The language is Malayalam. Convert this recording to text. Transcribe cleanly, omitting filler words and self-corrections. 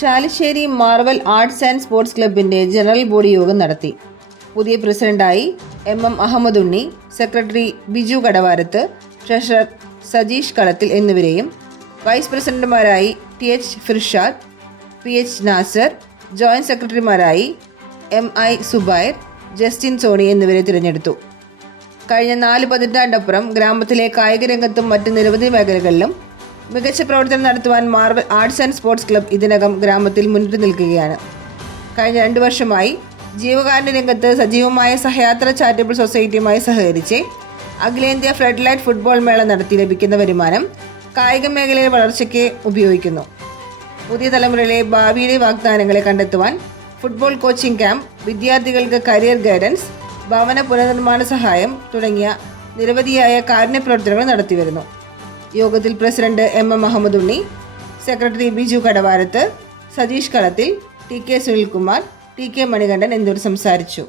Chalissery Marvel arts and sports ക്ലബിൻ്റെ ജനറൽ ബോഡി യോഗം നടത്തി. പുതിയ പ്രസിഡന്റായി MM Ahammed Unni, secretary Biju Kadavarath, treasurer Sajeesh Kalathil എന്നിവരെയും വൈസ് പ്രസിഡന്റുമാരായി TH Firshad, PH Nasar, joint സെക്രട്ടറിമാരായി MI സുബൈർ, ജസ്റ്റിൻ സോണി എന്നിവരെ തിരഞ്ഞെടുത്തു. കഴിഞ്ഞ 4 പതിറ്റാണ്ടപ്പുറം ഗ്രാമത്തിലെ കായിക രംഗത്തും മറ്റ് നിരവധി മേഖലകളിലും മികച്ച പ്രവർത്തനം നടത്തുവാൻ Marvel arts and sports club ഇതിനകം ഗ്രാമത്തിൽ മുന്നിട്ട് നിൽക്കുകയാണ്. കഴിഞ്ഞ 2 വർഷമായി ജീവകാരുണ്യ രംഗത്ത് സജീവമായ സഹയാത്ര ചാരിറ്റബിൾ സൊസൈറ്റിയുമായി സഹകരിച്ച് അഖിലേന്ത്യാ ഫ്ലഡ് ലൈറ്റ് ഫുട്ബോൾ മേള നടത്തി ലഭിക്കുന്ന വരുമാനം കായിക മേഖലയുടെ വളർച്ചയ്ക്ക് ഉപയോഗിക്കുന്നു. പുതിയ തലമുറയിലെ ഭാവിയുടെ വാഗ്ദാനങ്ങളെ കണ്ടെത്തുവാൻ ഫുട്ബോൾ കോച്ചിംഗ് ക്യാമ്പ്, വിദ്യാർത്ഥികൾക്ക് കരിയർ ഗൈഡൻസ്, ഭവന പുനർനിർമ്മാണ സഹായം തുടങ്ങിയ നിരവധിയായ കാരുണ്യ പ്രവർത്തനങ്ങൾ നടത്തിവരുന്നു. യോഗത്തിൽ president MM Ahammed Unni, secretary Biju Kadavarath, Sajeesh കളത്തിൽ, TK സുനിൽകുമാർ, TK മണികണ്ഠൻ എന്നിവർ സംസാരിച്ചു.